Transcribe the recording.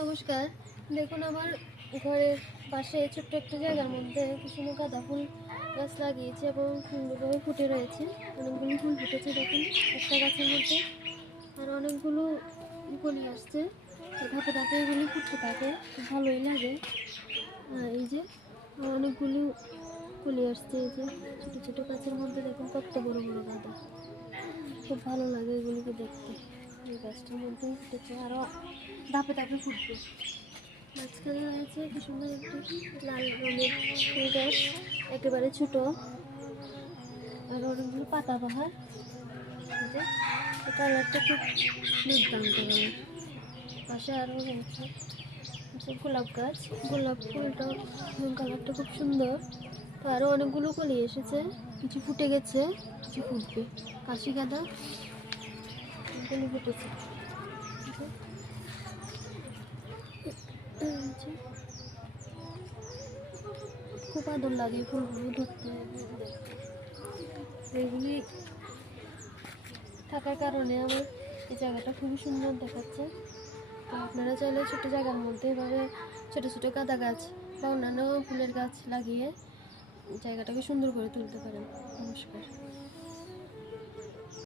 নমস্কার। দেখুন আমার ঘরের পাশে ছোট্ট একটা জায়গার মধ্যে কি সুন্দর গাঁদা ফুল গাছ লাগিয়েছি এবং সুন্দরভাবে ফুটে রয়েছে। অনেকগুলো ফুল ফুটেছে দেখুন একটা গাছের মধ্যে, আর অনেকগুলো কলি আসছে। ধাপে ধাপে এগুলি ফুটতে থাকে, খুব ভালোই লাগে। এই যে অনেকগুলো কলি আসছে, এই যে ছোটো ছোটো গাছের মধ্যে দেখুন কত বড় বড় গাঁদা। খুব ভালো লাগে এগুলিকে দেখতে। এই গাছটার মধ্যেই ফুটেছে, আরও ধাপে ধাপে ফুটবে। মাঝখানে রয়েছে কি সুন্দর একটি লাল রঙের ফুল গাছ, একেবারে ছোট, আর অনেকগুলো পাতাবাহার। কালারটা খুব দুর্দান্ত কালার। পাশে আরও রয়েছে গোলাপ গাছ, গোলাপ ফুলটা কালারটা খুব সুন্দর। তো আরও অনেকগুলো কলি এসেছে, কিছু ফুটে গেছে, কিছু ফুটবে। কাশি গাঁদা কলি ফুটেছে। খুব আদর লাগে ফুলগুলো ধরতে, এইগুলি থাকার কারণে আমার এই জায়গাটা খুবই সুন্দর দেখাচ্ছে। তো আপনারা চাইলে ছোটো জায়গার মধ্যে এভাবে ছোটো ছোটো গাঁদা গাছ বা অন্যান্য ফুলের গাছ লাগিয়ে জায়গাটাকে সুন্দর করে তুলতে পারেন। নমস্কার।